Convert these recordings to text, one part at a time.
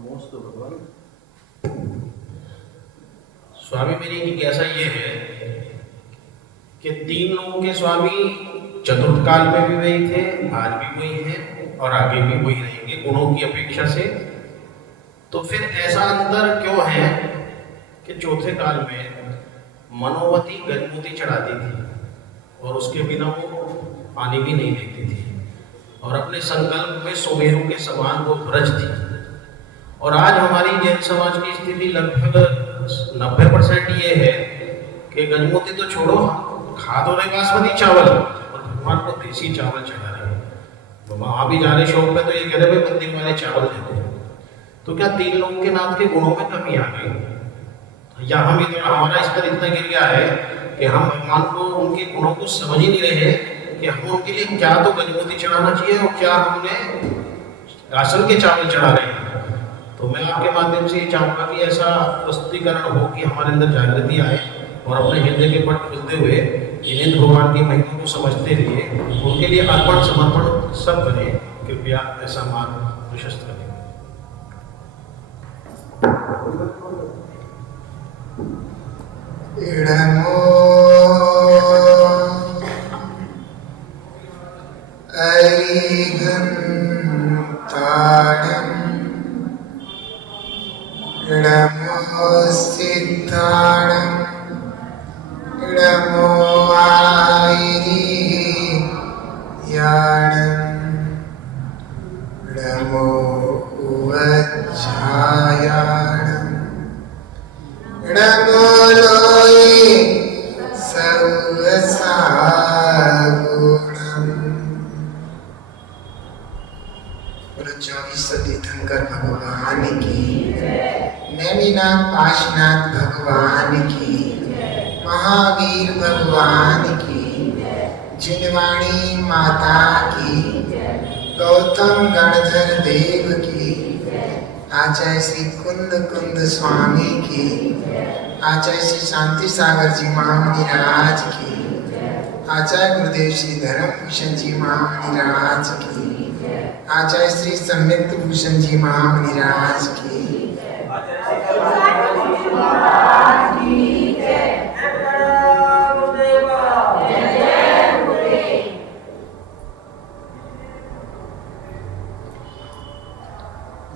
नमोस्तु भगवान। स्वामी मेरी जिज्ञासा ये है कि 3 लोगों के स्वामी चतुर्थ काल में भी वही थे, आज भी वही हैं और आगे भी वही रहेंगे गुणों की अपेक्षा से। तो फिर ऐसा अंतर क्यों है कि चौथे काल में मनोवती गजमूती चढ़ाती थी और उसके बिना वो पानी भी नहीं देखती थी और अपने संकल्प में सुमेरु के समान वो ब्रज थी। और आज हमारी जैन समाज की स्थिति लगभग 90% ये है कि गजमूती तो छोड़ो, खा तो रहे बासमती चावल और भगवान को देसी चावल चढ़ा रहे हैं। तो वहाँ भी जाने शौक पे तो ये कह रहे भाई मंदिर वाले चावल देते हैं। तो क्या 3 लोगों के नाथ के गुणों में कमी आ गई या हम हमारा स्तर इतना गिर गया है कि हम भगवान को उनके गुणों को समझ ही नहीं रहे कि हम उनके लिए क्या तो गजमूती चढ़ाना चाहिए और क्या हमने राशन के चावल चढ़ा रहे हैं। तो मैं आपके माध्यम से ये चाहूँगा कि ऐसा प्रस्तुतिकरण हो कि हमारे अंदर जागृति आए और अपने हृदय के पट खुलते हुए जिनेंद्र भगवान की महिमा को समझते हुए उनके लिए अर्पण समर्पण सब करें। कृपया ऐसा मार्ग प्रशस्त करें। नमो सिद्धाणं नमो आयर्याणं नमो उवज्झायाणं नमो लोये सर्वसागुणम्। बोलो 24 तीर्थंकर भगवान की, नैमिनाथ पाशनाथ भगवान की, महावीर भगवान की, जिनवाणी माता की, गौतम गणधर देव की, आचार्य श्री कुंद कुंद स्वामी की, आचार्य श्री शांति सागर जी महाराज की, आचार्य गुरुदेव श्री धर्म भूषण जी महाराज की, आचार्य श्री सम्यक्त भूषण जी महाराज की,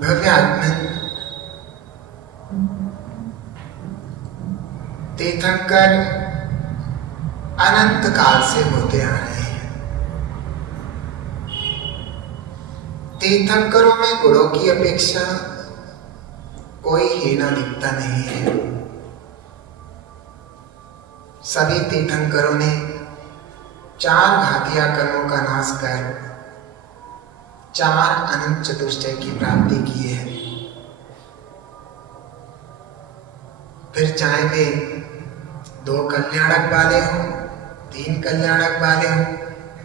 भव्य आत्मन तीर्थंकर अनंत काल से होते आ रहे हैं। तीर्थंकरों में गुणों की अपेक्षा कोई हीना दिखता नहीं है। सभी तीर्थंकरों ने 4 घातिया कर्मों का नाश कर 4 अनंत चतुष्टय की प्राप्ति की है। फिर चाहे वे 2 कल्याणक वाले हों, 3 कल्याणक वाले हों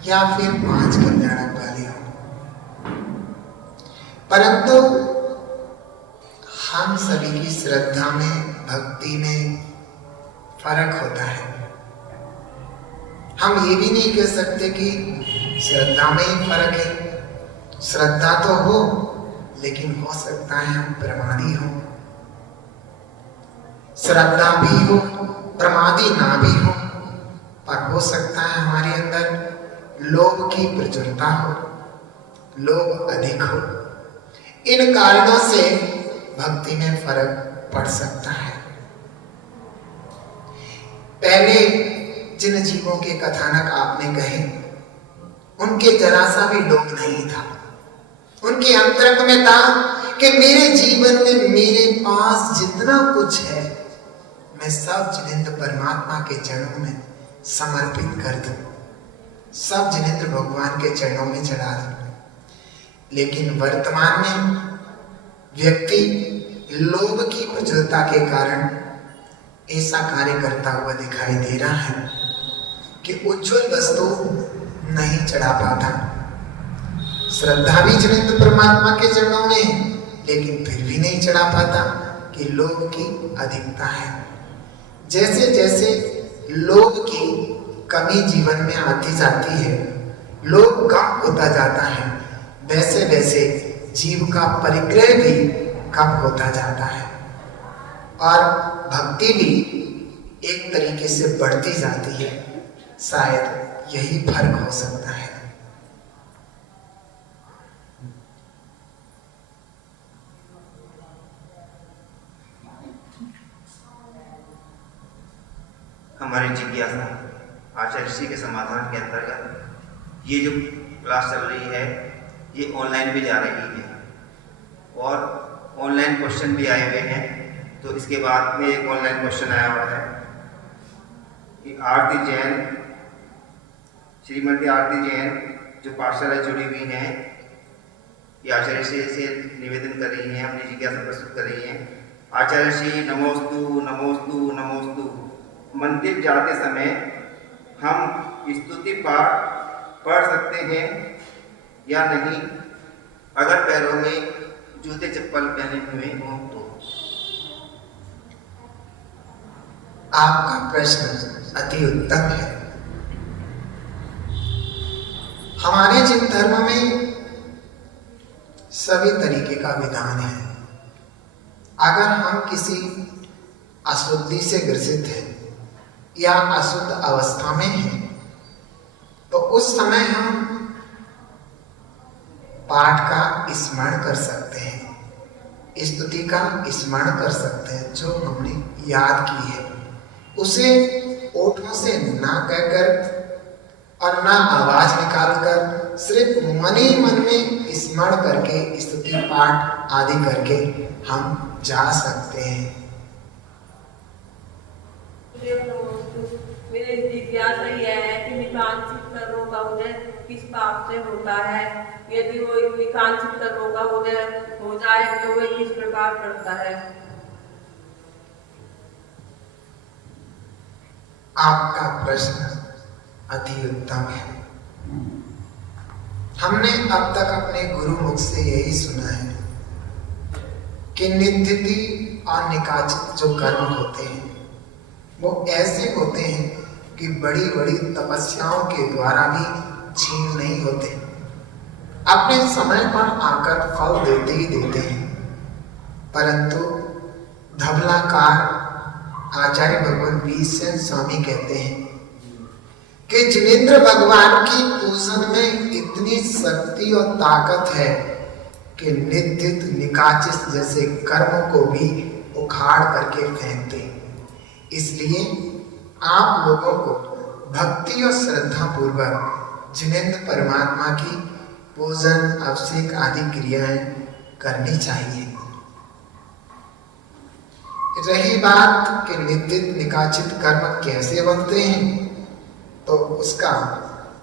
या फिर 5 कल्याणक वाले हों, परंतु हम सभी की श्रद्धा में, भक्ति में फर्क होता है। हम ये भी नहीं कह सकते कि श्रद्धा में ही फर्क है। श्रद्धा तो हो, लेकिन हो सकता है हम प्रमादी हो। श्रद्धा भी हो, प्रमादी ना भी हो, पर हो सकता है हमारे अंदर लोभ की प्रचुरता हो, लोभ अधिक हो। इन कारणों से भक्ति में फर्क पड़ सकता है। पहले जिन जीवों के कथानक आपने कहे, उनके जरा सा भी लोभ नहीं था। उनके अंतरंग में था कि मेरे जीवन में मेरे पास जितना कुछ है मैं सब जिनेंद्र परमात्मा के चरणों में समर्पित कर दूं, सब जिनेंद्र भगवान के चरणों में चढ़ा दूं। लेकिन वर्तमान में व्यक्ति लोभ की प्रचुरता के कारण ऐसा कार्य करता हुआ दिखाई दे रहा है कि उज्जवल वस्तु नहीं चढ़ा पाता। श्रद्धा भी जिनेंद्र परमात्मा के चरणों में, लेकिन फिर भी नहीं चढ़ा पाता कि लोभ की अधिकता है। जैसे जैसे लोभ की कमी जीवन में आती जाती है, लोभ कम होता जाता है, वैसे वैसे जीव का परिग्रह भी कम होता जाता है और भक्ति भी एक तरीके से बढ़ती जाती है। शायद यही फर्क हो सकता है। हमारी जिज्ञासा आचार्य ऋषि के समाधान के अंतर्गत ये जो क्लास चल रही है ये ऑनलाइन भी जा रही है और ऑनलाइन क्वेश्चन भी आए हुए हैं। तो इसके बाद में एक ऑनलाइन क्वेश्चन आया हुआ है कि आरती जैन, श्रीमती आरती जैन जो पाठशाला जुड़ी हुई हैं, ये आचार्य ऋषि से निवेदन कर रही हैं, अपनी जिज्ञासा प्रस्तुत कर रही हैं। आचार्य ऋषि नमोस्तु नमोस्तु नमोस्तु। मंदिर जाते समय हम स्तुति पाठ पढ़ सकते हैं या नहीं अगर पैरों में जूते चप्पल पहने हुए हों तो? आपका प्रश्न अति उत्तम है। हमारे जिन धर्म में सभी तरीके का विधान है। अगर हम किसी अशुद्धि से ग्रसित हैं या अशुद्ध अवस्था में हैं तो उस समय हम पाठ का स्मरण कर सकते हैं, स्तुति का स्मरण कर सकते हैं जो हमने याद की है। उसे ओठों से ना कहकर और ना आवाज निकालकर सिर्फ मन ही मन में स्मरण करके स्तुति पाठ आदि करके हम जा सकते हैं। मेरी जिज्ञासा यह है कि निकांक्षित कर्मों का उदय किस पाप से होता है? यदि वो निकांक्षित कर्मों का उदय हो जाए तो वह किस प्रकार करता है? आपका प्रश्न अति उत्तम है। हमने अब तक अपने गुरु मुख से यही सुना है कि निंदिति और निकाचित जो कर्म होते हैं वो ऐसे होते हैं कि बड़ी बड़ी तपस्याओं के द्वारा भी छीन नहीं होते, अपने समय पर आकर फल देते ही देते हैं। परंतु धवलाकार आचार्य भगवान बीरसेन स्वामी कहते हैं कि जिनेंद्र भगवान की पूजन में इतनी शक्ति और ताकत है कि निंदित निकाचित जैसे कर्म को भी उखाड़ करके फेंकते। इसलिए आप लोगों को भक्ति और श्रद्धा पूर्वक जिनेंद्र परमात्मा की पूजन अभिषेक आदि क्रियाएं करनी चाहिए। रही बात कि निंदित निकाचित कर्म कैसे बनते हैं तो उसका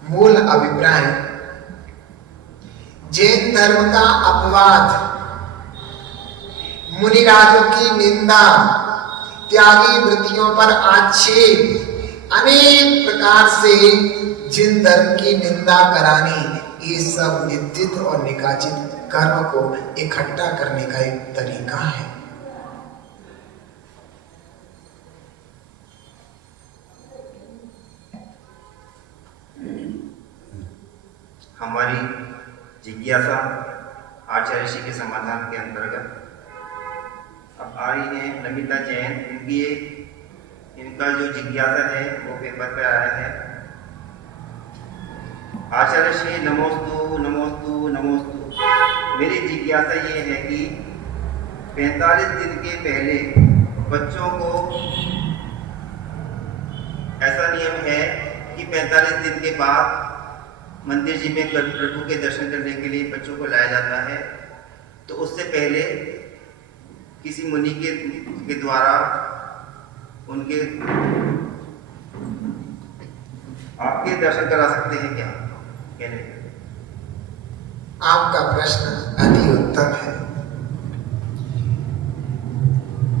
मूल अभिप्राय जैन धर्म का अपवाद, मुनिराजों की निंदा, त्यागी वृत्तियों पर आक्षेप, अनेक प्रकार से जिन धर्म की निंदा करानी, ये सब निंदित और निकाचित कर्म को इकट्ठा करने का एक तरीका है। हमारी जिज्ञासा आचार्य ऋषि के समाधान के अंतर्गत अब आ रही है नमिता जैन। इनका जो जिज्ञासा है वो पेपर पे आया है। आचार्य श्री नमोस्तु नमोस्तु नमोस्तु। मेरी जिज्ञासा ये है कि 45 दिन के पहले बच्चों को ऐसा नियम है कि 45 दिन के बाद मंदिर जी में प्रभु के दर्शन करने के लिए बच्चों को लाया जाता है। तो उससे पहले किसी मुनि के द्वारा उनके आपके दर्शन करा सकते हैं क्या? कहने आपका प्रश्न अति उत्तम है।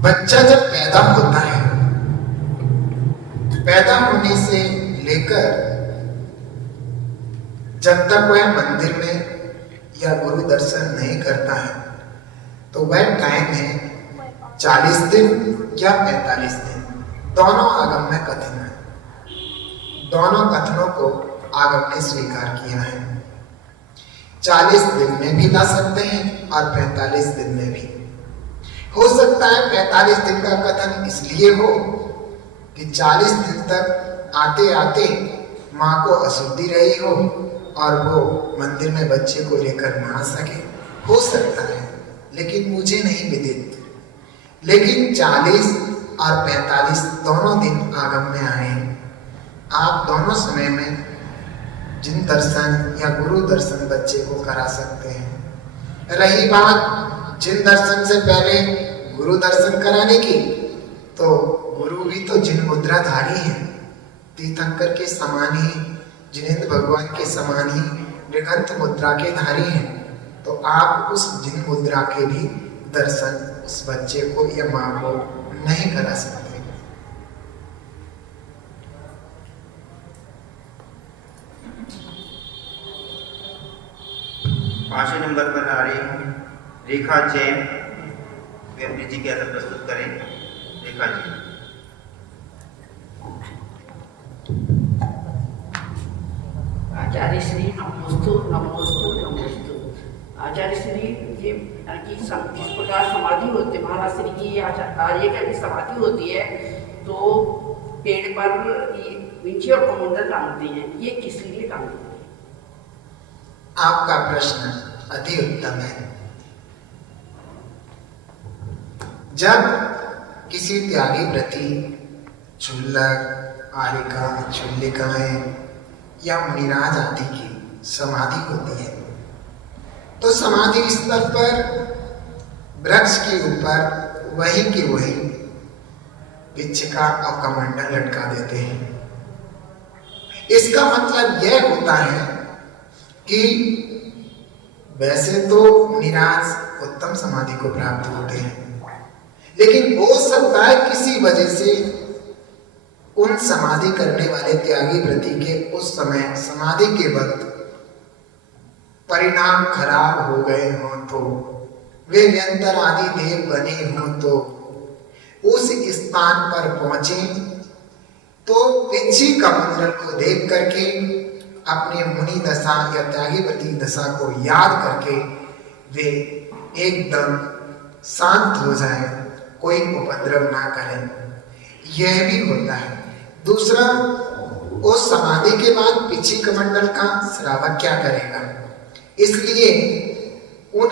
बच्चा जब पैदा होता है, पैदा होने से लेकर जब तक वह मंदिर में या गुरु दर्शन नहीं करता है तो वह टाइम है 40 दिन या 45 दिन। दोनों आगम में कथन है, दोनों कथनों को आगम ने स्वीकार किया है। 40 दिन में भी ला सकते हैं और 45 दिन में भी। हो सकता है 45 दिन का कथन इसलिए हो कि 40 दिन तक आते आते माँ को अशुद्धि रही हो और वो मंदिर में बच्चे को लेकर ना सके, हो सकता है, लेकिन मुझे नहीं विदित। लेकिन 40 और 45 दोनों दिन आगम में आए। आप दोनों समय में जिन दर्शन या गुरु दर्शन बच्चे को करा सकते हैं। रही बात जिन दर्शन से पहले गुरु दर्शन कराने की, तो गुरु भी तो जिन मुद्राधारी हैं, तीर्थंकर के समान ही, जिनेंद्र भगवान के समान ही निगंत मुद्रा के धारी हैं। तो आप उस जिन मुद्रा के भी दर्शन उस बच्चे को या माँ को नहीं करा सकते। 5वें नंबर पर आ रही है रेखा जैन। वे अपनी जिज्ञासा प्रस्तुत करें। रेखा जी। आचार्य श्री नमोस्तु नमोस्तु नमोस्तु। आचार्य श्री ये कि जिस प्रकार समाधि होती है, महाराज श्री की आर्य का भी समाधि होती है, तो पेड़ पर विंची और कमंडल टांगते हैं, ये किस लिए टांगते हैं? आपका प्रश्न अति उत्तम है। जब किसी त्यागी प्रति क्षुल्लक, आरिका, क्षुल्लिकाएं या मुनिराज आदि की समाधि होती है, तो समाधि स्तर पर वृक्ष के ऊपर वही के वही पिच्छिका और कमंडल लटका देते हैं। इसका मतलब यह होता है कि वैसे तो मुनिराज उत्तम समाधि को प्राप्त होते हैं, लेकिन हो सकता है किसी वजह से उन समाधि करने वाले त्यागी व्रती के उस समय समाधि के वक्त परिणाम खराब हो गए हों, तो वे व्यंतर आदि देव बने हों, तो उस स्थान पर पहुंचे तो पिछी कमंडल को देख करके अपने मुनि दशा या त्यागी व्रती दशा को याद करके वे एकदम शांत हो जाए, कोई उपद्रव ना करें, यह भी होता है। दूसरा, उस समाधि के बाद पिछी कमंडल का श्रावक क्या करेगा, इसलिए उन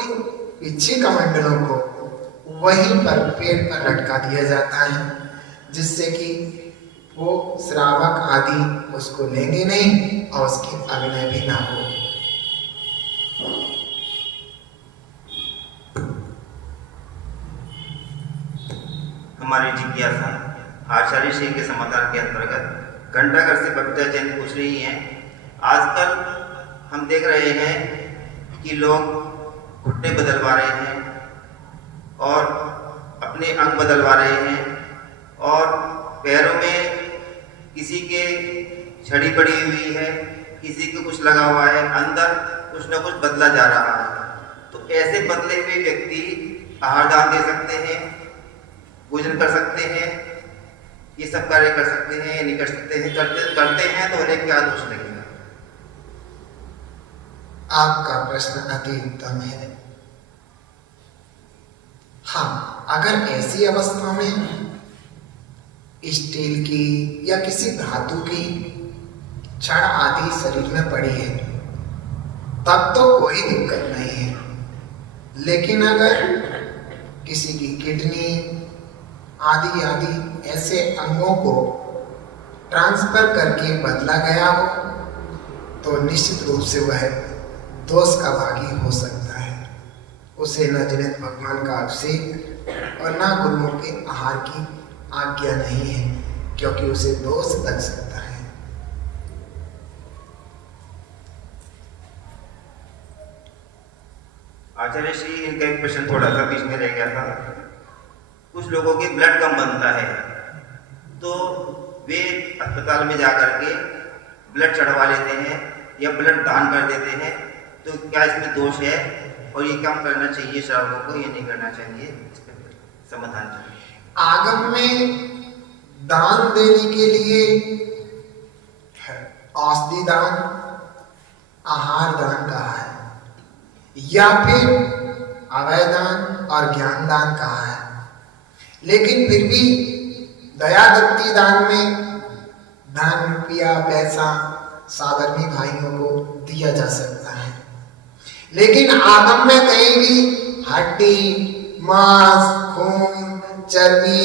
पिछी कमंडलों को वहीं पर पेड़ पर लटका दिया जाता है, जिससे कि वो श्रावक आदि उसको लेंगे नहीं और उसकी अभिनय भी ना हो। हमारी जिज्ञासा आचार्य श्री के समाधान के अंतर्गत घंटाघर से बबीता जैन पूछ रही हैं। आजकल हम देख रहे हैं कि लोग घुटने बदलवा रहे हैं और अपने अंग बदलवा रहे हैं और पैरों में किसी के छड़ी पड़ी हुई है, किसी को कुछ लगा हुआ है, अंदर कुछ न कुछ बदला जा रहा है। तो ऐसे बदले हुए व्यक्ति आहार दान दे सकते हैं, भोजन कर सकते हैं, ये सब कार्य कर सकते हैं या नहीं कर सकते हैं? करते हैं तो उन्हें क्या दोष लगेगा? आपका प्रश्न अति उत्तम है। हाँ, अगर ऐसी अवस्था में स्टील की या किसी धातु की छड़ आदि शरीर में पड़ी है, तब तो कोई दिक्कत नहीं है। लेकिन अगर किसी की किडनी आदि आदि ऐसे अंगों को ट्रांसफर करके बदला गया हो, तो निश्चित रूप से वह दोष का भागी हो सकता है। उसे न जिनेंद्र भगवान का अभिषेक और न गुरुओं के आहार की आज्ञा नहीं है, क्योंकि उसे दोष लग सकता है। आचार्य श्री, इनका एक प्रश्न थोड़ा सा बीच में रह गया था। कुछ लोगों के ब्लड कम बनता है, तो वे अस्पताल में जाकर के ब्लड चढ़वा लेते हैं या ब्लड दान कर देते हैं, तो क्या इसमें दोष है और ये काम करना चाहिए श्रावकों को, ये नहीं करना चाहिए? समाधान चाहिए। आगम में दान देने के लिए औषधि दान, आहार दान कहा है, या फिर अवय दान और ज्ञान दान कहा है। लेकिन फिर भी दया भक्ति दान में धन रुपया पैसा साधर्मी भाइयों को दिया जा सकता है, लेकिन आगम में कहीं भी हड्डी मांस खून चर्बी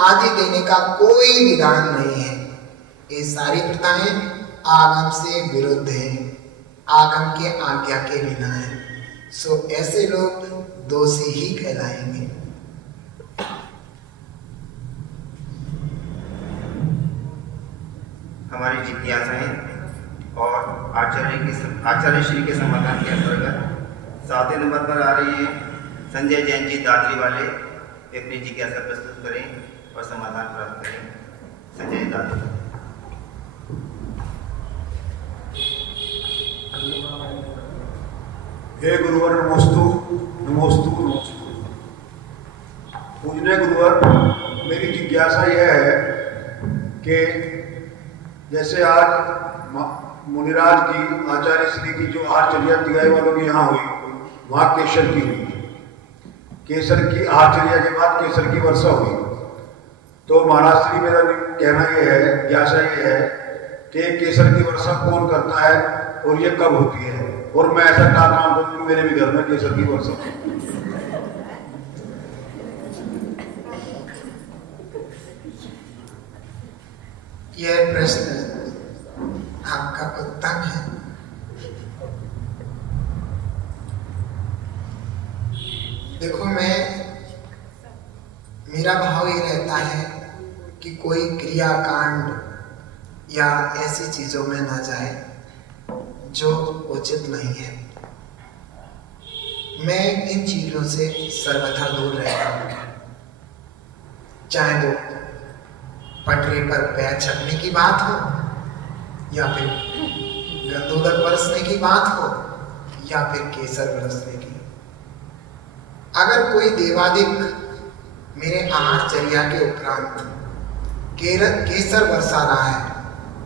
आदि देने का कोई विधान नहीं है। ये सारी प्रथाएं आगम से विरुद्ध हैं, आगम के आज्ञा के बिना है। सो ऐसे लोग दोषी ही कहलाएंगे। हमारी जिज्ञासाएं और आचार्य श्री के समाधान के अंतर्गत 7वें नंबर पर आ रही है। संजय जैन जी दादरी वाले अपनी जिज्ञासा प्रस्तुत करें और समाधान प्राप्त करें। संजय दादरी। हे गुरुवर नमोस्तु नमोस्तु नमोस्तु। पूजनीय गुरुवर, मेरी जिज्ञासा यह है कि जैसे आज मुनिराज की आचार्य श्री की जो आहारचर्या तिगाई वालों की यहाँ हुई, वहाँ केसर की हुई। केसर की आहारचर्या के बाद केसर की वर्षा हुई। तो महाराज श्री, मेरा कहना यह है, जिज्ञासा यह है कि केसर की वर्षा कौन करता है और ये कब होती है, और मैं ऐसा क्या काम करूँ कि मेरे भी घर में केसर की वर्षा हो। यह प्रश्न आपका उत्तम है। देखो, मेरा भाव ये रहता है कि कोई क्रिया कांड या ऐसी चीजों में ना जाए जो उचित नहीं है। मैं इन चीजों से सर्वथा दूर रहता हूँ, चाहे वो पटरी पर पैर छपने की बात हो, या फिर गंदोदक बरसने की बात हो, या फिर केसर बरसने की। अगर कोई देवादिक मेरे आहारचर्या के उपरांत केसर बरसा रहा है,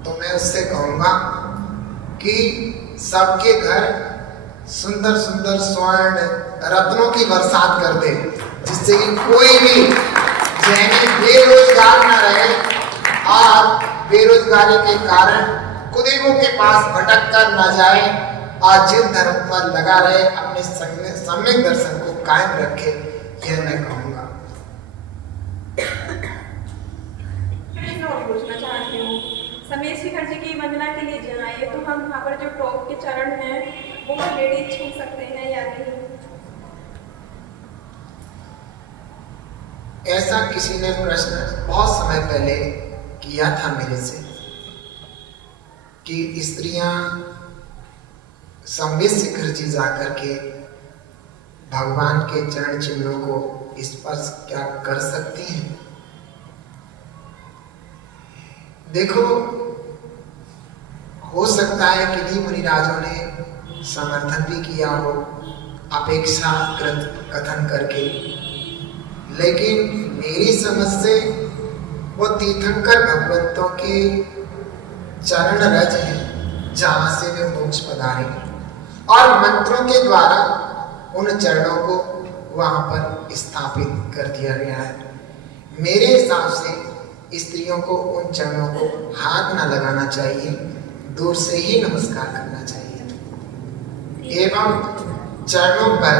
तो मैं उससे कहूंगा कि सबके घर सुंदर सुंदर स्वर्ण रत्नों की बरसात कर दे, जिससे कि कोई भी जैनी बेरोजगार न रहे और बेरोजगारी के कारण कुदेवों के पास भटक कर न जाए और जिन धर्म पर लगा रहे अपने सम्यक दर्शन को कायम रखे। यह मैं कहूँगा। प्रश्न और पूछना चाहती हूँ। समेत शिखर जी की वंदना के लिए जाए तो हम वहाँ पर जो टॉप के चरण हैं वो लेडीज छू सकते हैं या नहीं? ऐसा किसी ने प्रश्न बहुत समय पहले किया था मेरे से कि स्त्रियां समेत शिखर जी जाकर के भगवान के चरण चिन्हों को स्पर्श क्या कर सकती हैं। देखो, हो सकता है कि मुनिराजों ने समर्थन भी किया हो अपेक्षाकृत कथन करके, लेकिन मेरी समझ से वो तीर्थंकर भगवंतों के चरण रज हैं, जहां से वे मोक्ष पधारे, और मंत्रों के द्वारा उन चरणों को वहां पर स्थापित कर दिया गया है। मेरे हिसाब से स्त्रियों को उन चरणों को हाथ न लगाना चाहिए, दूर से ही नमस्कार करना चाहिए। एवं चरणों पर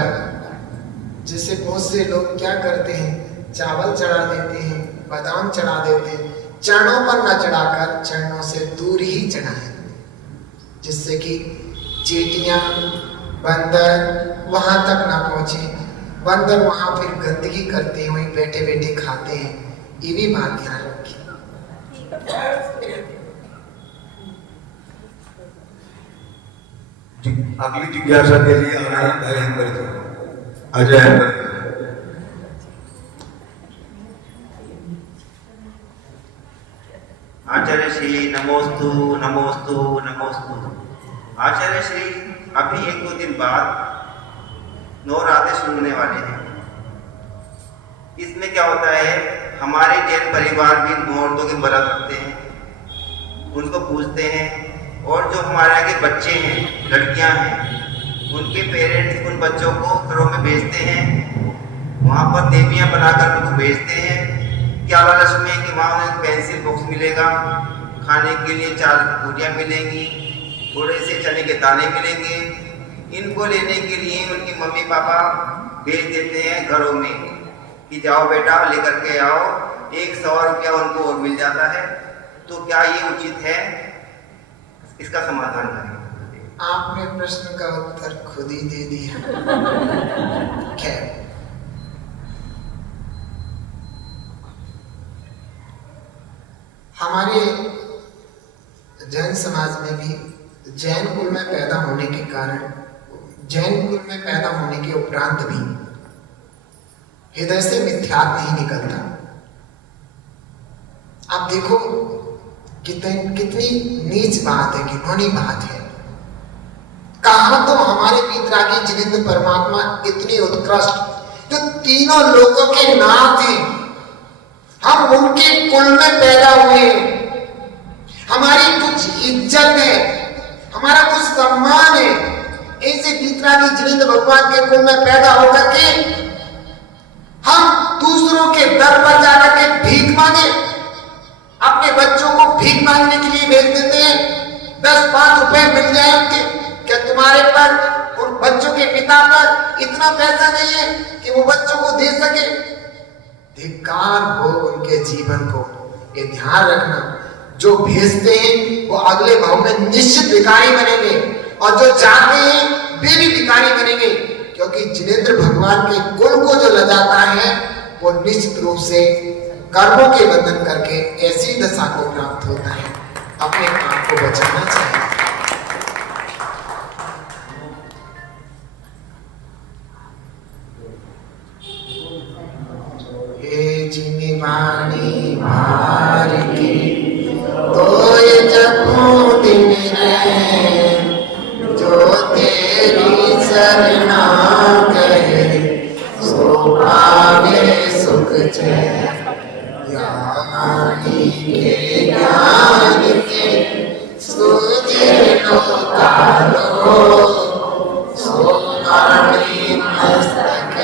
जैसे बहुत से लोग क्या करते हैं, चावल चढ़ा देते हैं, बादाम चढ़ा देते हैं, चरणों पर न चढ़ाकर चरणों से दूर ही चढ़ाएं, जिससे कि चींटियां बंदर वहां तक ना पहुंचे। बंदर वहां फिर गंदगी करते हुए बैठे बैठे खाते हैं, ये भी बात ध्यान रखिए। अगली जिज्ञासा के लिए अजय आचार्य श्री नमोस्तु नमोस्तु नमोस्तु। आचार्य श्री, अभी 1-2 दिन बाद नवरात्रि शुरू होने वाले हैं। इसमें क्या होता है, हमारे जैन परिवार भी औरतों के व्रत रखते हैं, उनको पूजते हैं, और जो हमारे यहाँ के बच्चे हैं, लड़कियां हैं, उनके पेरेंट्स उन बच्चों को घरों में भेजते हैं, वहाँ पर देवियाँ बनाकर उनको भेजते हैं क्या लालच में कि वहाँ उन्हें पेंसिल बॉक्स मिलेगा, खाने के लिए 4 पूरियाँ मिलेंगी, थोड़े से चने के दाने मिलेंगे। इनको लेने के लिए उनकी मम्मी पापा भेज देते हैं घरों में कि जाओ बेटा लेकर के आओ, 100 रुपया उनको और मिल जाता है। तो क्या ये उचित है? इसका समाधान करें। आपने प्रश्न का उत्तर खुद ही दे दिया। खैर, हमारे जैन समाज में भी जैन कुल में पैदा होने के कारण, जैन कुल में पैदा होने के उपरांत भी हृदय से मिथ्यात्व नहीं निकलता। आप देखो कितनी नीच बात है, घिनौनी बात है। कहा तो हमारे पितरागी जिनेंद्र परमात्मा इतने उत्कृष्ट जो तीनों लोगों के नाथ हैं, हम उनके कुल में पैदा हुए, हमारी कुछ इज्जत है, हमारा कुछ सम्मान है। ऐसे पितरागी जिनेंद्र भगवान के कुल में पैदा होकर के हम दूसरों के दर पर जाकर के भीख मांगे, अपने बच्चों को भीख मांगने के लिए भेज देते हैं। 10-5 रुपए मिल जाए उनके, क्या तुम्हारे पर उन बच्चों के पिता पर इतना पैसा नहीं है कि वो बच्चों को दे सके? धिक्कार हो उनके जीवन को। ये ध्यान रखना, जो भेजते हैं वो अगले भाव में निश्चित भिखारी बनेंगे, और जो चाहते हैं वे भी भिखारी बनेंगे, क्योंकि जिनेंद्र भगवान के कुल को जो लजाता है वो निश्चित रूप से कर्मों के बंधन करके ऐसी दशा को प्राप्त होता है। अपने आप को बचाना चाहिए। ये जिनी वाणी भार की तो ये जगों दिन रहे, जो तेरी सरना कहे सो पावे सुख चैन। ज्ञानी के ज्ञान के सूझे लो कालो, सो वाणी मस्तक